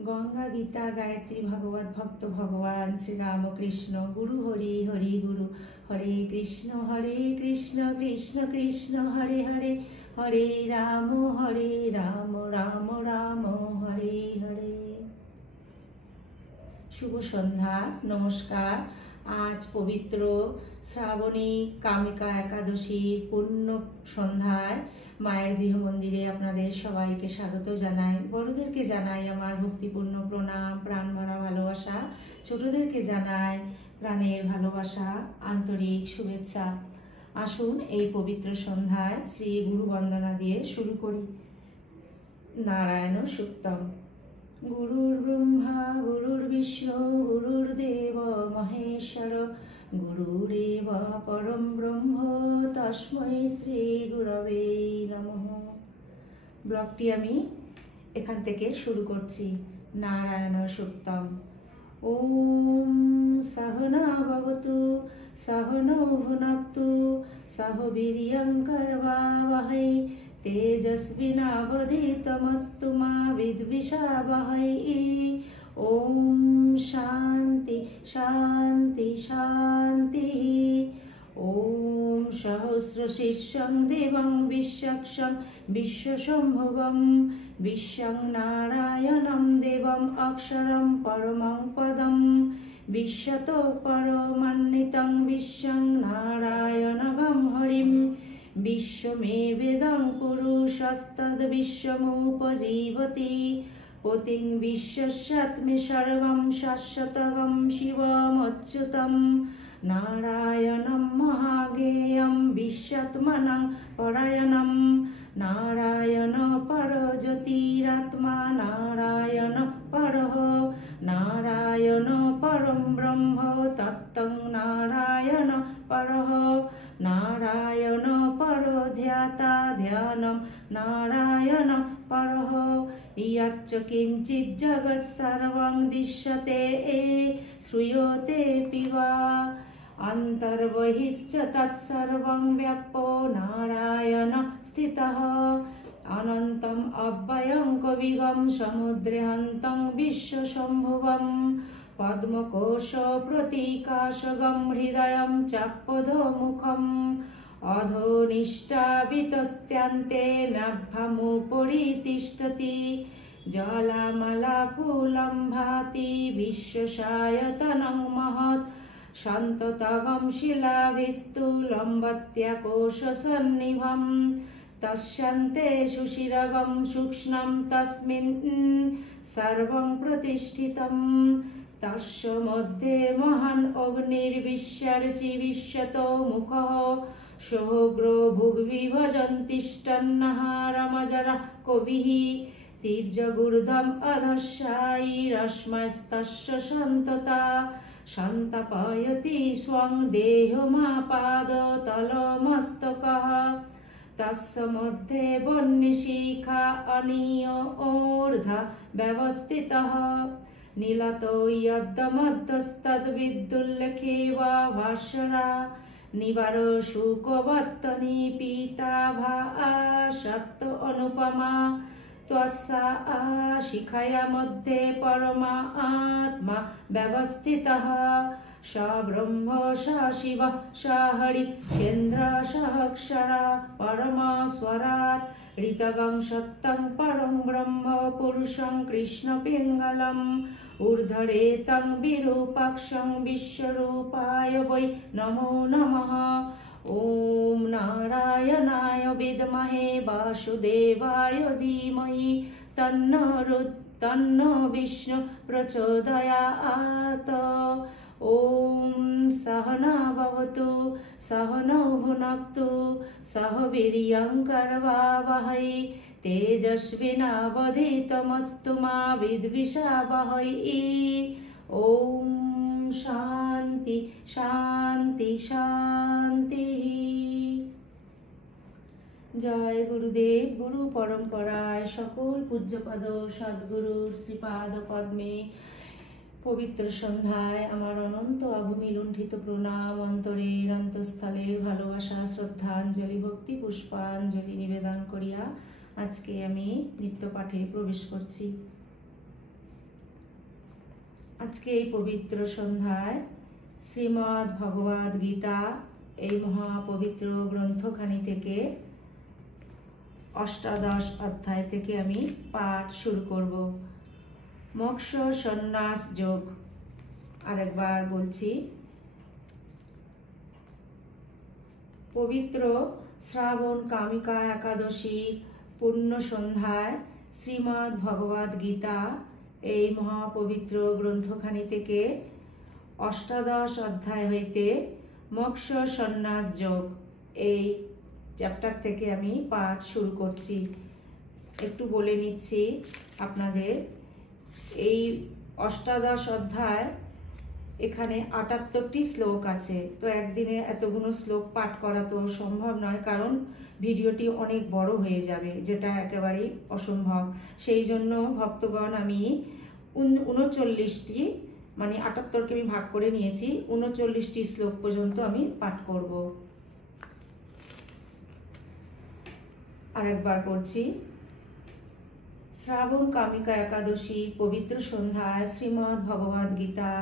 गंगा गीता गायत्री भगवत भक्त भगवान श्री राम कृष्ण गुरु हरि हरि गुरु हरे कृष्ण कृष्ण कृष्ण हरे हरे हरे राम राम राम हरे हरे। शुभ सन्ध्या, नमस्कार। आज पवित्र श्रावणी कामिका एकादशीर पुण्य सन्ध्याय माয়ের গৃহ মন্দিরে আপনাদের সবাইকে স্বাগত জানাই। বড়দেরকে জানাই আমার ভক্তিপূর্ণ প্রণাম, প্রাণ ভরা ভালোবাসা। ছোটদেরকে জানাই প্রাণের ভালোবাসা, আন্তরিক শুভেচ্ছা। আসুন এই পবিত্র সন্ধ্যায় শ্রী গুরু বন্দনা দিয়ে শুরু করি। নারায়ণ সুক্তম। গুরুর ব্রহ্মা গুরুর বিষ্ণু গুরুর্দেব মহেশ্বর গুরুরেব পরম ব্রহ্ম তস্मै শ্রী গুরবে নমঃ। ব্লগটি আমি এখান থেকে শুরু করছি। নারায়ণ সুক্তম। ওম সহনা ভবতু সহনৌ ভুনক্তু সহ বীর্যং করবাবহৈ तेजस्विनावधीतमस्तु मा विद्विषावहै। ओम शांति शांति शांति। ओम सहस्रशीर्षं देवं विश्वक्षं विश्वशंभुवं विश्वं नारायणं देवम् अक्षरं परमं पदं विश्वतो परमान्वितं विश्वं नारायणगं हरिं विश्वमेवेदं पुरुषस्तद्विश्वमुपजीवति पतिं विश्वस्यात्मे सर्वं शाश्वतं शिवमच्युतं नारायणं महाज्ञेयं विश्वात्मनं परायणं नारायण परज्योतिरात्मा नारायण परः नारायण परं ब्रह्म तत्तं नारायण परः नारायण परो ध्याता ध्यानं नारायण परः यच्च किञ्चित् जगत् सर्वं दृश्यते श्रूयतेऽपि वा अन्तर्बहिश्च तत्सर्वं व्याप्तो नारायण स्थितः अनन्तम् अव्ययं कविगं समुद्रेऽन्तं विश्वशम्भुवं पद्मकोश प्रतीकाशगं हृदयं चापदोमुखम् अधोनिष्ठावितस्त्यान्ते नाभ्यामुपरि तिष्ठति ज्वालामालाकुलं भाति विश्वसायतनं महत् शान्ततगं शिलाभिस्तुलम्बत्याकोशसन्निभं तस्यान्ते सुशिरगं सूक्ष्मं तस्मिन् सर्वं प्रतिष्ठितम् तस्य मध्ये महान् अग्निर्विश्यार्चि विश्वतो मुखः सोऽग्रो भुग्विभजन्तिष्ठन्नहारमजरः कविः तीर्यगूर्ध्वम् अधश्चायैरश्मस्तस्य सन्तता सन्तापयति स्वं देहमापादतलमस्तकः तस्य मध्ये वह्निशिखा अनियोर्ध्वा व्यवस्थितः नीलतो यद्मध्यस्तद्विदुल्लेखे वा भास्वरा निवारो शुकवत्तनी पीताभा सत्त अनुपमा त्वसा शिखाया मध्ये परमा आत्मा व्यवस्थितः स ब्रह्म स शिव स हरि चन्द्र स अक्षरा परमेश्वरात् ऋतगं सत्यं परं ब्रह्म पुरुषं कृष्णपिङ्गलम् ऊर्ध्वरेतं विरूपाक्षं विश्वरूपाय वै नमो नमः। ॐ नारायणाय विद्महे वासुदेवाय धीमहि तन्नो विष्णु प्रचोदयात्। ओम सहना भवतु सहनौ भुनक्तु सह वीर्यं करवावहै तेजस्विनावधीतमस्तु मा विद्विषावहै। ओम शांति शांति शांति। जय गुरुदेव। गुरु परम्पराय सकल पूज्यपद सद्गुरु श्रीपाद पद्मे पवित्र सन्ध्याय आमार अनंत अभूमि लुंठित प्रणाम अंतरेर अंतस्थलेर भालोबासा श्रद्धांजलि भक्ति पुष्पांजलि निवेदन करिया आज के आमी नित्य पाठे प्रवेश करछि। আজকে এই পবিত্র সন্ধ্যায় শ্রীমদ্ ভগবদ গীতা এই মহাপবিত্র গ্রন্থখানি থেকে অষ্টাদশ অধ্যায় থেকে আমি পাঠ শুরু করব। মোক্ষ সন্ন্যাস যোগ। আরেকবার বলছি, পবিত্র শ্রাবণ কামিকা একাদশী পূর্ণ সন্ধ্যায় শ্রীমদ্ ভগবদ গীতা এই মহাপবিত্র গ্রন্থখানি থেকে অষ্টাদশ অধ্যায় হইতে মোক্ষ সন্ন্যাস যোগ এই চ্যাপ্টার থেকে আমি পাঠ শুরু করছি। একটু বলে নিচ্ছি আপনাদের, এই অষ্টাদশ অধ্যায় এখানে 78টি শ্লোক আছে। তো একদিনে এতগুলো শ্লোক পাঠ করা তো সম্ভব নয়, কারণ ভিডিওটি অনেক বড় হয়ে যাবে, যেটা একেবারেই অসম্ভব। সেই জন্য ভক্তগণ আমি 39টি, মানে 78কে আমি ভাগ করে নিয়েছি, 39টি শ্লোক পর্যন্ত আমি পাঠ করব। আরেকবার পড়ছি। শ্রাবণ কামিকা একাদশী পবিত্র সন্ধ্যায় শ্রীমদ্ ভগবদ গীতা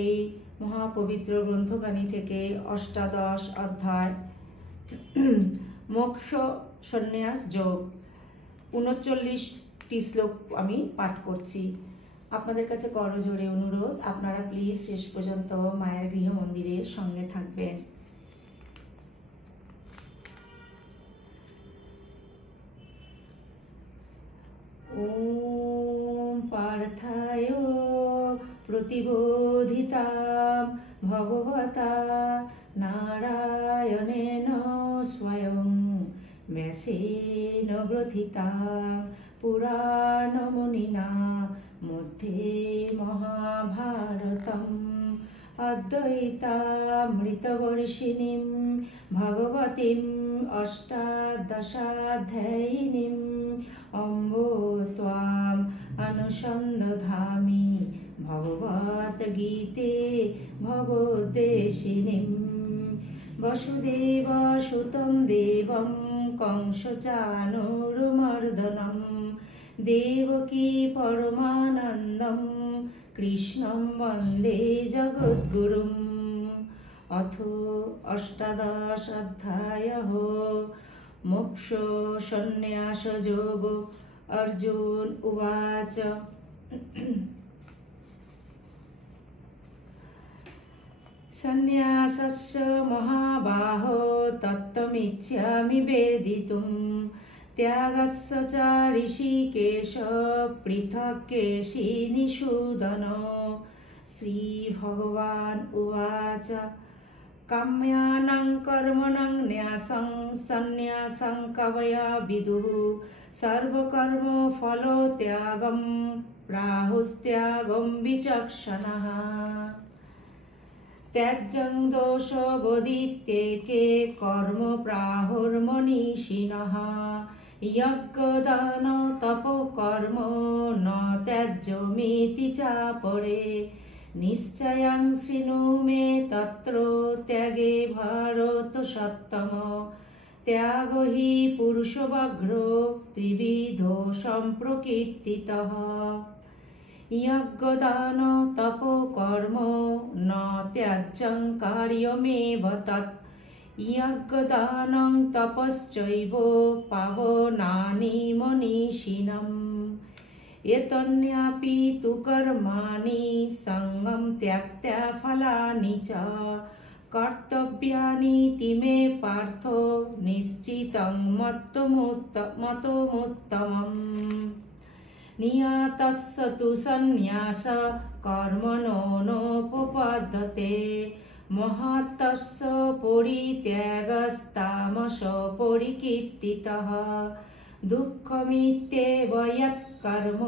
এই মহাপবিত্র গ্রন্থখানি থেকে অষ্টাদশ অধ্যায় মোক্ষ সন্ন্যাস যোগ 39টি শ্লোক আমি পাঠ করছি। আপনাদের কাছে করজোড়ে অনুরোধ, আপনারা প্লিজ শেষ পর্যন্ত মায়ের গৃহ মন্দিরের সঙ্গে থাকবেন। ওম পার্থায় প্রতিবোধিতাম ভগবতা নারায়ণেন স্বয়ং ব্যাসেন গ্রথিতাম পুরাণমুনিনা মধ্যে মহাভারতম অদ্বৈতামৃতবর্ষিণীম ভগবতীম অষ্টাদশাধ্যায়িনীম অম্ব ত্বাম অনুসন্দধামি ভগবত গীতে ভগবদ্দেশিনীম বসুদেব সুতং দেবং কংসচানুরমর্দনম দেবকী পরমানন্দম কৃষ্ণম বন্দে জগদ্গুরুম। অথ অষ্টাদশ অধ্যায়ঃ মোক্ষ সন্ন্যাস যোগ। অর্জুন উবাচ সন্ন্যাসস্য মহাবাহো তত্ত্বমিচ্ছামি বেদিতুম ত্যাগস্য চ ঋষিকেশ পৃথক্ কেশিনিষূদন। শ্রীভগবান উবাচ কাম্যানাং কর্মণাং ন্যাসং সন্ন্যাসং কবয়ো বিদুঃ সর্বকর্ম ফলত্যাগম প্রাহুস্ত্যাগম বিচক্ষণঃ। ত্যাজ্যং দোষবোধিত্যেকে কর্ম প্রাহুর্মনীষিণঃ যজ্ঞদান তপকর্ম ন ত্যাজ্যমিতি চাপরে নিশ্চয়ং শৃণু মে তত্র ত্যাগে ভারতসত্তম। ত্যাগ হি পুরুষব্যাঘ্রো ত্রিবিধো সম্প্রকীর্তিতঃ যজ্ঞদান তপকর্ম ন ত্যাজ্যং কার্যমেব তৎ যজ্ঞদানং তপশ্চৈব পাবনানি মনীষিণম। এতন্যাপি তু কর্মাণি সঙ্গম ত্যক্ত্বা ফলানি চ কর্তব্যানীতি মে পার্থ নিশ্চিতং মতমুত্তমম। নিয়তস্য তু সন্ন্যাস কর্মণো নোপপদ্যতে মহতস্য পরিত্যাগস্তামস পরিকীর্তিতঃ। দুঃখমিত্যেব যৎকর্ম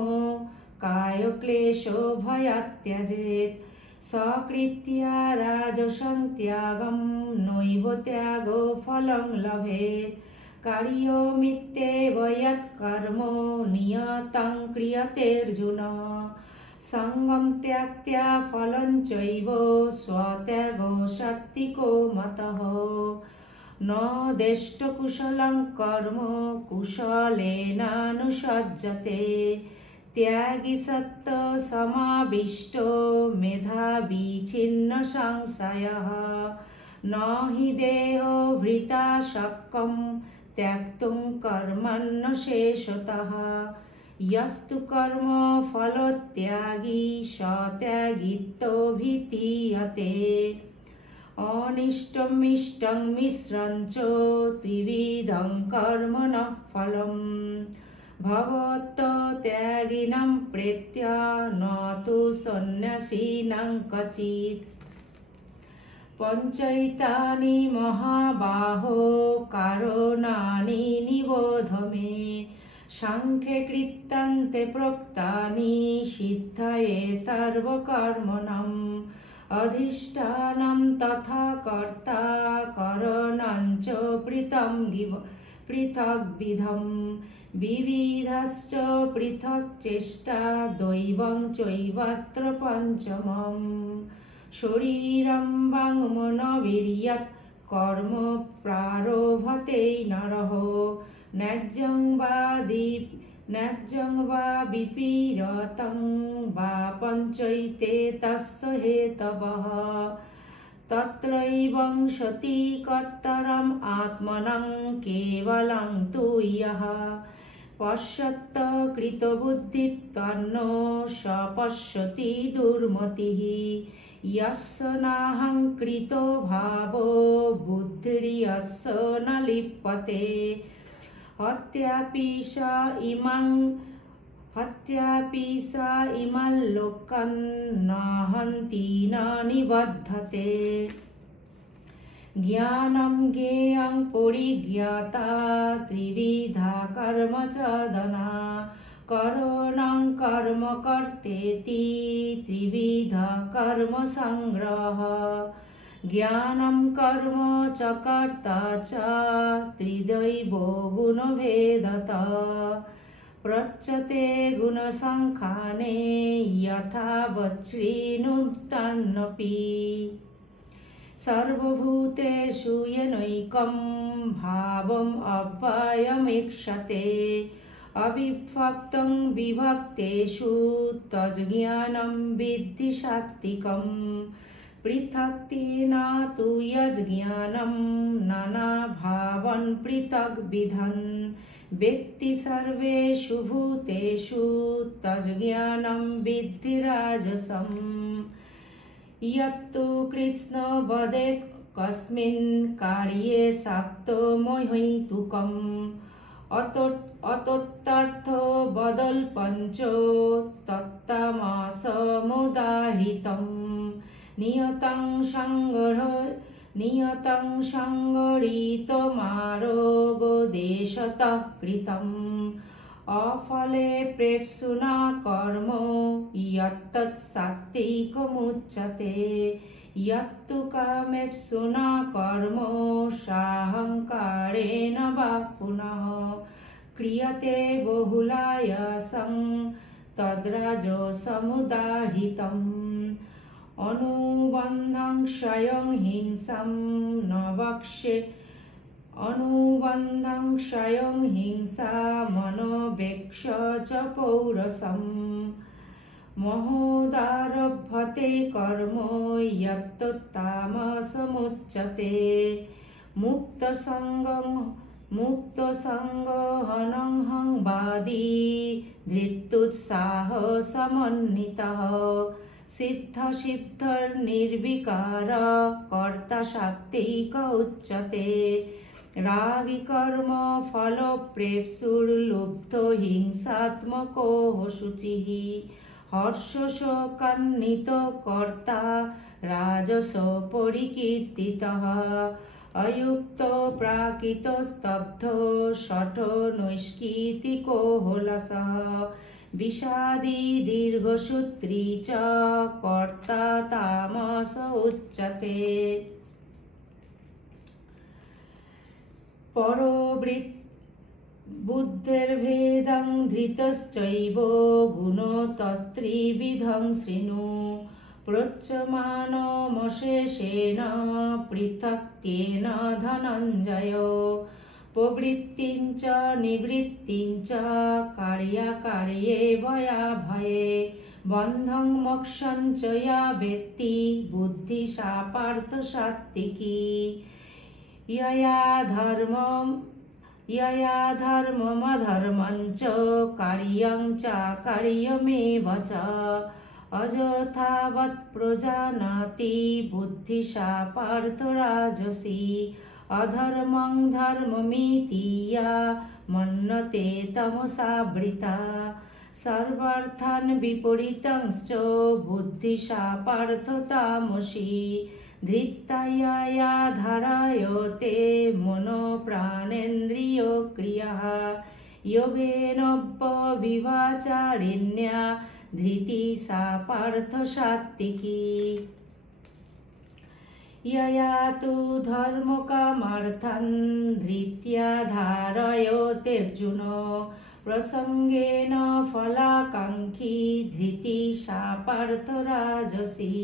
কায়ক্লেশো ভয়াৎ ত্যজেৎ সকৃত্या রাজসং ত্যাগম নৈব ত্যাগো ফলং লভেৎ। কার্যমিত্যেব যৎকর্ম নিয়তং ক্রিয়তেऽর্জুন সঙ্গম ত্যক্ত্বা ফলং চৈব স্বত্যাগো সাত্ত্বিকো মতঃ। ন দেষ্টকুশলং কর্ম কুশলেনানুসজ্জতে त्यागी सत्त समाविष्टो मेधावी छिन्न संशयः न हि देहो भृता शक्यं त्यक्तुं कर्मण्य शेषतः यस्तु कर्म फलोत्यागी स त्यागित्वभिधीयते अनिष्टम् इष्टं मिश्रं च त्रिविधं कर्मण फलम् भवत् त्यागिनं प्रेत्य न तु सन्न्यासिनं क्वचित् पञ्चैतानि महाबाहो कारणानि निबोध मे सांख्ये कृत्तान्ते प्रोक्तानि सिद्धये सर्वकर्मणाम् अधिष्ठानं तथा कर्ता करणं च पृथग्विधं विविधश्च पृथक् चेष्टा दैवं चैवत्र पञ्चमम् शरीरं वाङ्मनोर्यत् कर्म प्रारभते नरः न्याज्यं वा विपरीतं वा पञ्चैते तस्य हेतवः तत्रैवं सति कर्तरम् आत्मनं केवलं तु यः पश्यत् कृतबुद्धित्वन्नो स पश्यति दुर्मतिः यस्य नाहङ्कृतो भावो बुद्धिर्यस्य न लिप्यते हत्यापि स इमं लोकं न हन्ति न निबध्यते ज्ञानं ज्ञेयं परिज्ञाता त्रिविधा कर्म चोदना करणं कर्म कर्तेति त्रिविधा कर्म संग्रह ज्ञानं कर्म च कर्ता च त्रिदैवो गुणभेदतः प्रच्यते गुणसङ्ख्याने यथावत् शृणुतन्नपि सर्वभूतेषु येनैकं भावम् अव्ययमीक्षते अविभक्तं विभक्तेषु तज्ज्ञानं विद्धि सात्विकम् पृथक्तेन तु यज्ज्ञानं नानाभावं पृथग्विधं वेत्ति सर्वेषु भूतेषु तज्ज्ञानं विद्धि राजसम् यत्तु कृत्स्नवदे कस्मिन् कार्ये सक्तो मोहितुकम् अतोऽर्थो बदल्पञ्चो तत्तमसमुदाहृतम् नियतं सङ्गरितमारोगदेशतः कृतम् अफले प्रेप्सुना कर्म यत्तत् सात्विकमुच्यते यत्तु कामेप्सुना कर्म साहङ्कारेण वा पुनः क्रियते बहुलायासं तद्राजसमुदाहृतम् अनुबन्धं क्षयं हिंसां न वक्ष्ये अनुबन्धं क्षयं हिंसा मनोवेक्ष च पौरसम् महोदारभते कर्म यत्तामसमुच्यते मुक्तसङ्गहनहंवादी धृत्युत्साहसमन्वितः सिद्धसिद्धिर्निर्विकार कर्ता सात्विक उच्यते रागी कर्म फलप्रेप्सुर्लुब्धो हिंसात्मको शुचिः हर्षशोकान्वित कर्ता राजस परिकीर्तितः अयुक्तो प्राकृतस्तब्धो शठो नैष्कीर्तिको होलसः विषादी दीर्घसूत्री च कर्ता तामस उच्यते बुद्धिर्भेदं धृतश्चैव गुणतस्त्रिविधं शृणु प्रोच्यमानमशेषेण पृथक्त्वेन धनञ्जय প্রবৃত্তিং চ নিবৃত্তিং চ কার্যে ভয়াভয়ে বন্ধং মোক্ষং চ ইয়া বেত্তি বুদ্ধি সা পার্থ সাত্ত্বিকী ইয়া ধর্মমধর্মং চ কার্যং চ কার্যমেব চ অযথাবৎ প্রজানাতি বুদ্ধি সা পার্থ রাজসী অধর্মং ধর্মমিতি ইয়া মন্যতে তমসাবৃতা সর্বার্থান বিপরীতংশ্চ বুদ্ধি সা পার্থ তামসী ধৃত্তায়া ধারায়তে মনো প্রাণেন্দ্রিয় ক্রিয়া যোগেনব্যবিভাচারিণ্যা ধৃতি সা পার্থ সাত্ত্বিকী ইয়া তু ধর্মকামার্থান ধৃত্যা ধারয়তের্জুন প্রসঙ্গেন ফলাকাঙ্ক্ষী ধৃতি সা পার্থ রাজসী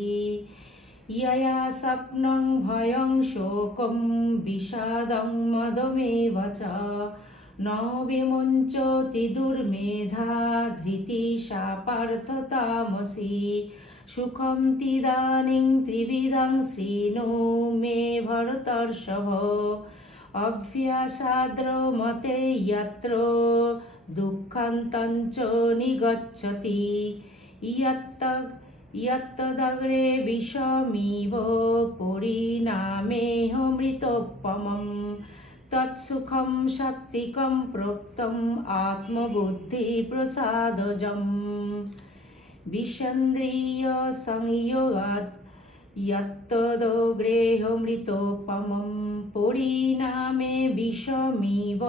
ইয়া স্বপ্নং ভয়ং শোকং বিষাদং মদমেব চ ন বিমুঞ্চতি দুর্মেধা ধৃতি সা পার্থ তামসী সুখম তিদানীং ত্রিবিধং শ্রীণু মে ভরতর্ষভ অভ্যাসাদ্র মতে যত্র দুঃখান্তং চ নিগচ্ছতি ইয়ত্তদগ্রে বিষমিব পরিণামেহ মৃতোপমম তৎসুখম সাত্ত্বিকম প্রোক্তম আত্মবুদ্ধি প্রসাদজম বিসন্দ্রিয় সংয়োগাৎ ইয়ত্তদগ্রেহ মৃতোপমম পরিণামে বিষমিব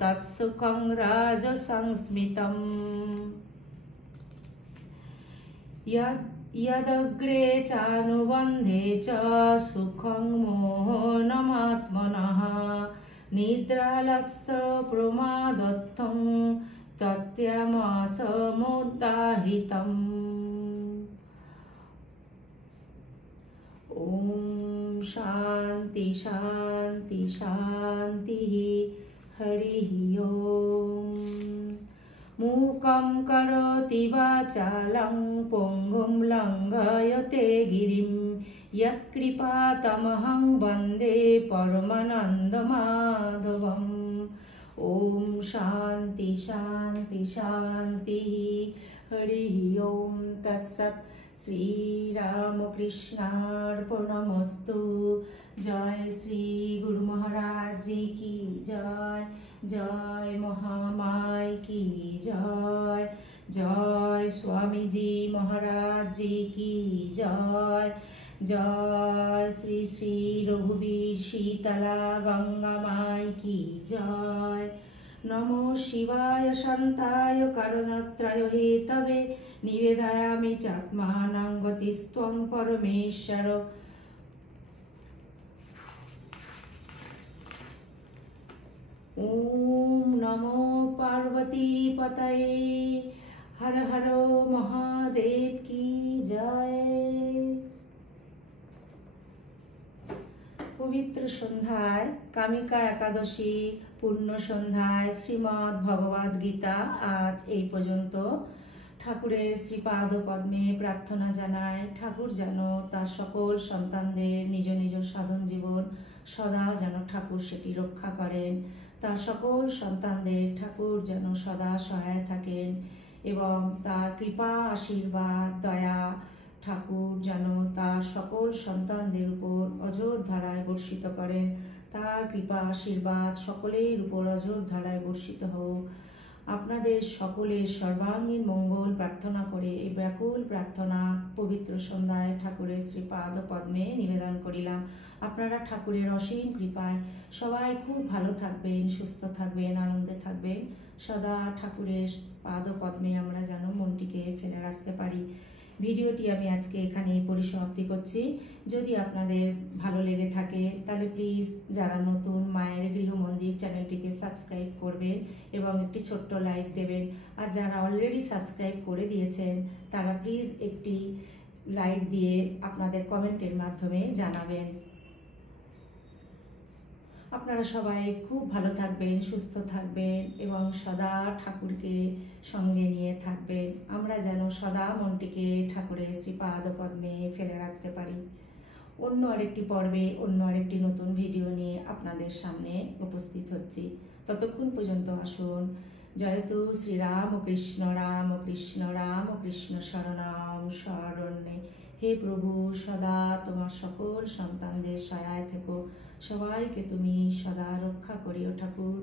তৎসুখং রাজসং স্মৃতম यदग्रे चानुबन्धे च सुखं मोहनमात्मनः निद्रालस्य प्रमादत्थं तत्यमसमुदाहृतम् ॐ शान्ति शान्ति शान्तिः हरिः ओम् मूकं करोति वाचालं पुङ्गुं लङ्घयते गिरिं यत्कृपातमहं वन्दे परमानन्दमाधवम् ॐ शान्ति शान्ति शान्तिः हरिः ॐ तत्सत् श्रीरामकृष्णार्पणमस्तु जय श्री गुरु महाराज जी की जय जय महामाई की जय जय स्वामी जी महाराज जी की जय जय श्री श्री रघुवीर शीतला गंगा माई की जय नमो शिवाय शान्ताय करुणत्रय हेतवे निवेदयामि चात्मानं गतिस्त्वं परमेश्वर ओम नमो पार्वती पतये हर हर महादेव की जय। पवित्र সন্ধ্যায় কামিকা একাদশী পূর্ণ সন্ধ্যায় শ্রীমদ্ ভগবদ গীতা আজ এই পর্যন্ত। ঠাকুরের শ্রীপাদ পদ্মে প্রার্থনা জানায় ঠাকুর যেন তার সকল সন্তানদের নিজ নিজ সাধন জীবন সদা যেন ঠাকুর সেটি রক্ষা করেন, তার সকল সন্তানদের ঠাকুর যেন সদা সহায় থাকেন এবং তার কৃপা আশীর্বাদ দয়া ঠাকুর যেন তার সকল সন্তানদের উপর অঝোর ধারায় বর্ষিত করেন। তার কৃপা আশীর্বাদ সকলের উপর অঝোর ধারায় বর্ষিত হোক। আপনাদের সকলের সর্বাঙ্গীন মঙ্গল প্রার্থনা করে এই ব্যাকুল প্রার্থনা পবিত্র সন্ধ্যায় ঠাকুরের শ্রীপাদ পদ্মে নিবেদন করিলাম। আপনারা ঠাকুরের অসীম কৃপায় সবাই খুব ভালো থাকবেন, সুস্থ থাকবেন, আনন্দে থাকবেন। সদা ঠাকুরের পাদ পদ্মে আমরা যেন মনটিকে ফেলে রাখতে পারি। ভিডিওটি আমি আজকে এখানেই পরিসমাপ্তি করছি। যদি আপনাদের ভালো লেগে থাকে তাহলে প্লিজ যারা নতুন মায়ের গৃহ মন্দির চ্যানেলটিকে সাবস্ক্রাইব করবেন এবং একটি ছোট্ট লাইক দেবেন। আর যারা অলরেডি সাবস্ক্রাইব করে দিয়েছেন তারা প্লিজ একটি লাইক দিয়ে আপনাদের কমেন্টের মাধ্যমে জানাবেন। আপনারা সবাই খুব ভালো থাকবেন, সুস্থ থাকবেন এবং সদা ঠাকুরকে সঙ্গে নিয়ে থাকবেন। আমরা যেন সদা মনটিকে ঠাকুরের শ্রীপাদ পদ্মে ফেলে রাখতে পারি। অন্য আরেকটি পর্বে অন্য আরেকটি নতুন ভিডিও নিয়ে আপনাদের সামনে উপস্থিত হচ্ছি। ততক্ষণ পর্যন্ত আসুন জয়তু শ্রীরাম কৃষ্ণ রাম কৃষ্ণ রাম কৃষ্ণ শরণাম শরণ্যে। হে প্রভু, সদা তোমার সকল সন্তানদের সহায় থেকো, সবাইকে তুমি সদা রক্ষা করিও ঠাকুর।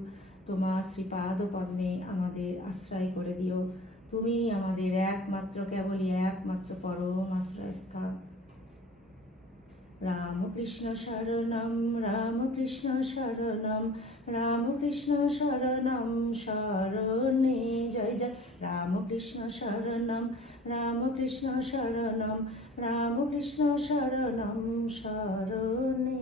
তোমার শ্রীপাদ পদ্মে আমাদের আশ্রয় করে দিও। তুমি আমাদের একমাত্র, কেবলই একমাত্র পরম আশ্রয়স্থল। রামকৃষ্ণ শরণম রামকৃষ্ণ শরণম রামকৃষ্ণ শরণম শরণে। জয় জয় রামকৃষ্ণ শরণম রামকৃষ্ণ শরণম রামকৃষ্ণ শরণম শরণে।